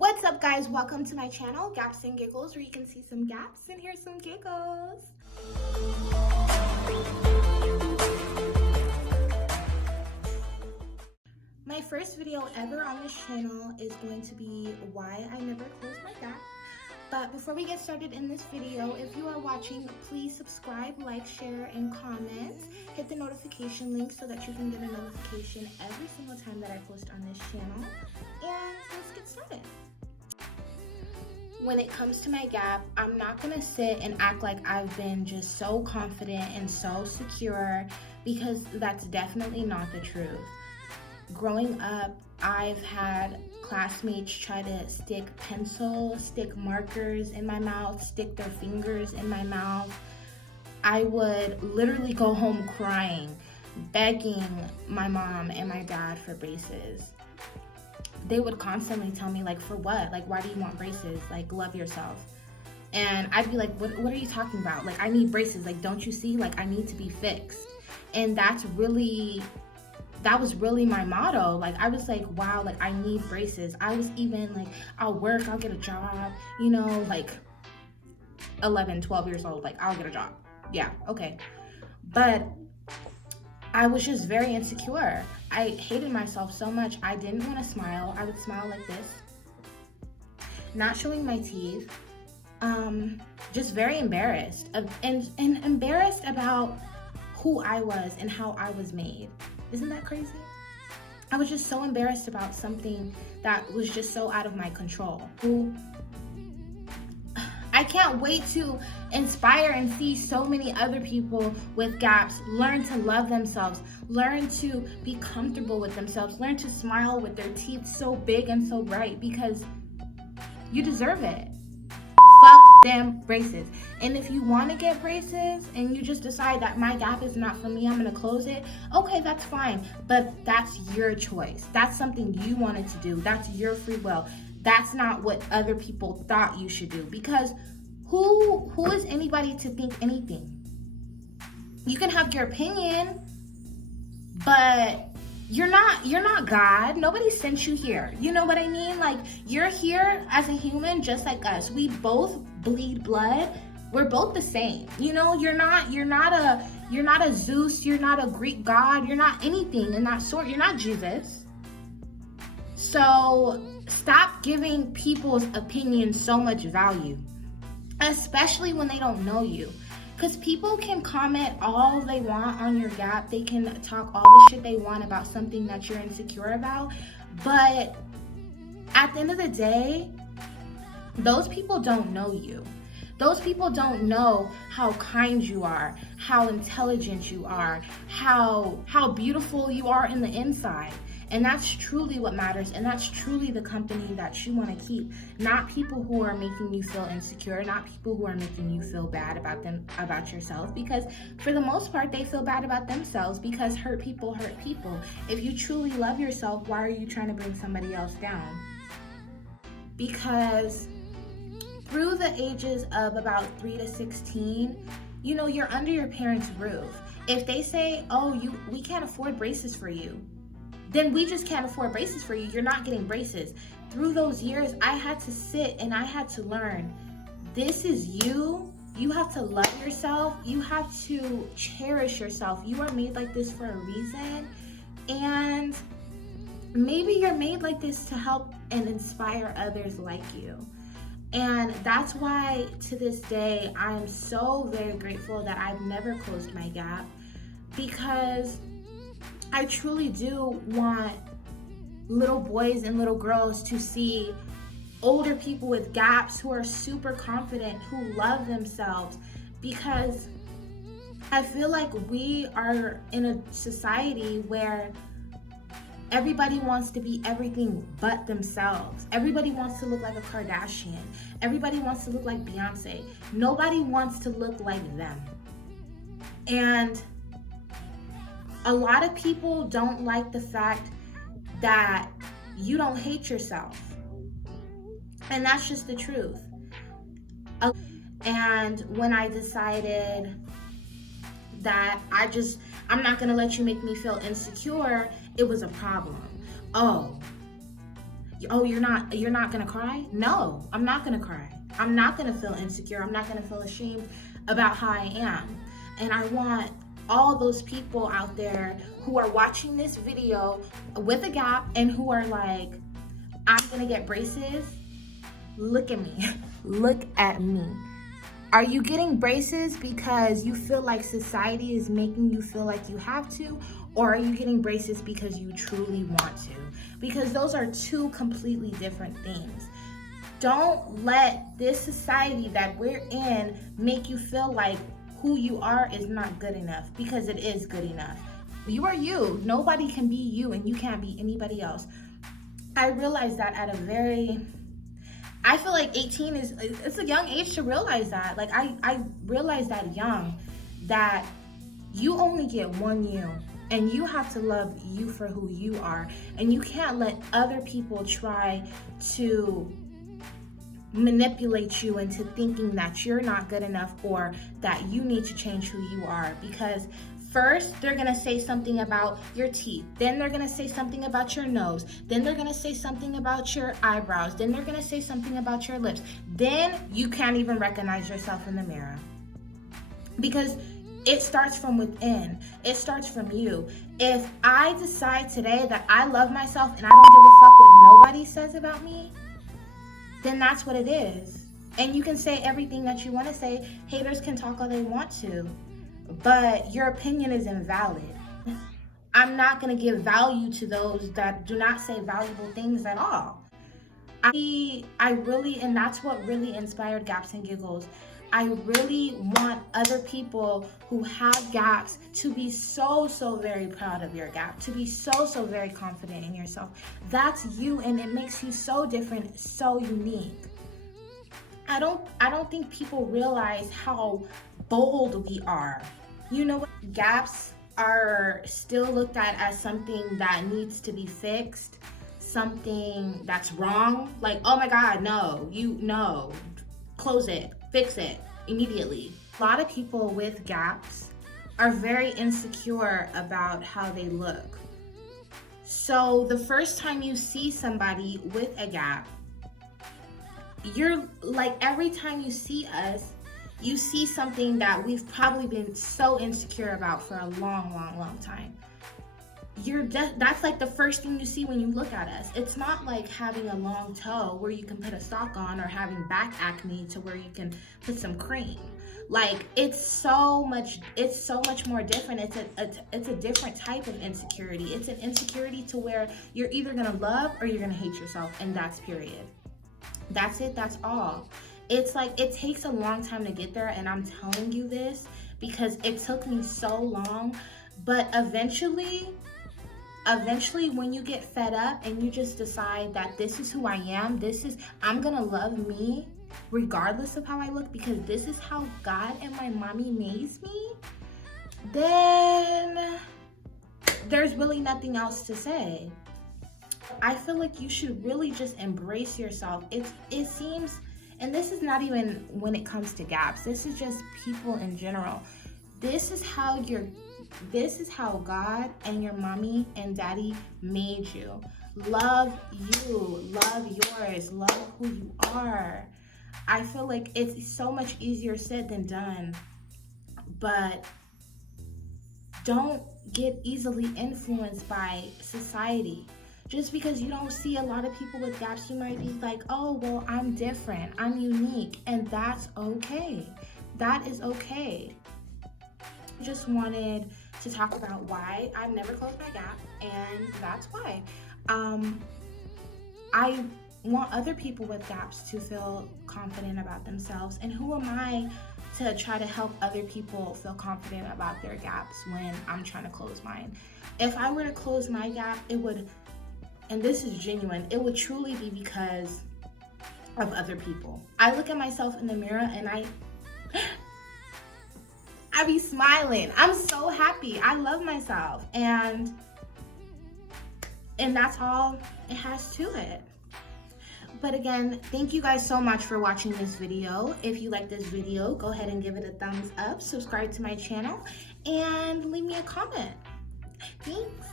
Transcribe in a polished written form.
What's up, guys? Welcome to my channel, Gaps and Giggles, where you can see some gaps and hear some giggles. My first video ever on this channel is going to be why I never close my gap. But before we get started in this video, if you are watching, please subscribe, like, share, and comment. Hit the notification link so that you can get a notification every single time that I post on this channel. And let's get started. When it comes to my gap, I'm not gonna sit and act like I've been just so confident and so secure, because that's definitely not the truth. Growing up, I've had classmates try to stick markers in my mouth, stick their fingers in my mouth. I would literally go home crying, begging my mom and my dad for braces. They would constantly tell me, like, for what? Like, why do you want braces? Like, love yourself. And I'd be like, what are you talking about? Like, I need braces. Like, don't you see? Like, I need to be fixed. And that was really my motto. Like, I was like, wow, like, I need braces. I was even like, I'll work, I'll get a job, you know, like 11, 12 years old, like, I'll get a job. Yeah, okay. But I was just very insecure. I hated myself so much. I didn't want to smile. I would smile like this, not showing my teeth, just very embarrassed and embarrassed about who I was and how I was made. Isn't that crazy? I was just so embarrassed about something that was just so out of my control. I can't wait to inspire and see so many other people with gaps learn to love themselves, learn to be comfortable with themselves, learn to smile with their teeth so big and so bright, because you deserve it. Fuck them braces. And if you want to get braces and you just decide that my gap is not for me, I'm going to close it, okay, that's fine. But that's your choice. That's something you wanted to do. That's your free will. That's not what other people thought you should do, because who is anybody to think anything? You can have your opinion, but you're not God. Nobody sent you here. You know what I mean? Like, you're here as a human just like us. We both bleed blood. We're both the same. You know, you're not a Zeus, you're not a Greek god, you're not anything in that sort. You're not Jesus. So stop giving people's opinions so much value, especially when they don't know you. Because people can comment all they want on your gap. They can talk all the shit they want about something that you're insecure about. But at the end of the day, those people don't know you. Those people don't know how kind you are, how intelligent you are, how beautiful you are in the inside. And that's truly what matters, and that's truly the company that you want to keep. Not people who are making you feel insecure, not people who are making you feel bad about yourself, because for the most part, they feel bad about themselves, because hurt people hurt people. If you truly love yourself, why are you trying to bring somebody else down? Because through the ages of about 3 to 16, you know, you're under your parents' roof. If they say, oh, we can't afford braces for you, then we just can't afford braces for you. You're not getting braces. Through those years, I had to sit and I had to learn, this is you. You have to love yourself. You have to cherish yourself. You are made like this for a reason. And maybe you're made like this to help and inspire others like you. And that's why to this day, I'm so very grateful that I've never closed my gap, because I truly do want little boys and little girls to see older people with gaps who are super confident, who love themselves, because I feel like we are in a society where everybody wants to be everything but themselves. Everybody wants to look like a Kardashian. Everybody wants to look like Beyonce. Nobody wants to look like them. And a lot of people don't like the fact that you don't hate yourself. And that's just the truth. And when I decided that I'm not gonna let you make me feel insecure, it was a problem. Oh, Oh, you're not gonna cry? No, I'm not gonna cry. I'm not gonna feel insecure. I'm not gonna feel ashamed about how I am. And I want all those people out there who are watching this video with a gap and who are like, I'm gonna get braces. Look at me. Look at me. Are you getting braces because you feel like society is making you feel like you have to? Or are you getting braces because you truly want to? Because those are two completely different things. Don't let this society that we're in make you feel like who you are is not good enough, because it is good enough. You are you. Nobody can be you, and you can't be anybody else. I realized that I feel like 18 it's a young age to realize that. Like I realized that young, that you only get one you, and you have to love you for who you are, and you can't let other people try to manipulate you into thinking that you're not good enough or that you need to change who you are. Because first, they're gonna say something about your teeth. Then they're gonna say something about your nose. Then they're gonna say something about your eyebrows. Then they're gonna say something about your lips. Then you can't even recognize yourself in the mirror. Because it starts from within. It starts from you. If I decide today that I love myself and I don't give a fuck what nobody says about me, then that's what it is. And you can say everything that you want to say. Haters can talk all they want to, but your opinion is invalid. I'm not going to give value to those that do not say valuable things at all. I really, and that's what really inspired Gaps and Giggles. I really want other people who have gaps to be so very proud of your gap, to be so very confident in yourself. That's you, and it makes you so different, so unique. I don't think people realize how bold we are. You know what? Gaps are still looked at as something that needs to be fixed, something that's wrong. Like, oh my God, no, close it, fix it immediately. A lot of people with gaps are very insecure about how they look. So the first time you see somebody with a gap, you're like, every time you see us, you see something that we've probably been so insecure about for a long time. That's like the first thing you see when you look at us. It's not like having a long toe where you can put a sock on, or having back acne to where you can put some cream. Like, it's so much more different. It's a different type of insecurity. It's an insecurity to where you're either gonna love or you're gonna hate yourself, and that's period. That's it, that's all. It's like, it takes a long time to get there, and I'm telling you this because it took me so long, but eventually when you get fed up and you just decide that this is who I am, I'm gonna love me regardless of how I look, because this is how God and my mommy made me, then there's really nothing else to say. I feel like you should really just embrace yourself. It seems, and this is not even when it comes to gaps, this is just people in general. This is how God and your mommy and daddy made you. Love you, love yours, love who you are. I feel like it's so much easier said than done, but don't get easily influenced by society. Just because you don't see a lot of people with gaps, you might be like, oh, well, I'm different, I'm unique, and that's okay. That is okay. I just wanted to talk about why I've never closed my gap, and that's why. I want other people with gaps to feel confident about themselves, and who am I to try to help other people feel confident about their gaps when I'm trying to close mine? If I were to close my gap, it would, and this is genuine, it would truly be because of other people. I look at myself in the mirror and I be smiling. I'm so happy. I love myself, and that's all it has to it. But again, thank you guys so much for watching this video. If you like this video, go ahead and give it a thumbs up, subscribe to my channel, and leave me a comment. Thanks.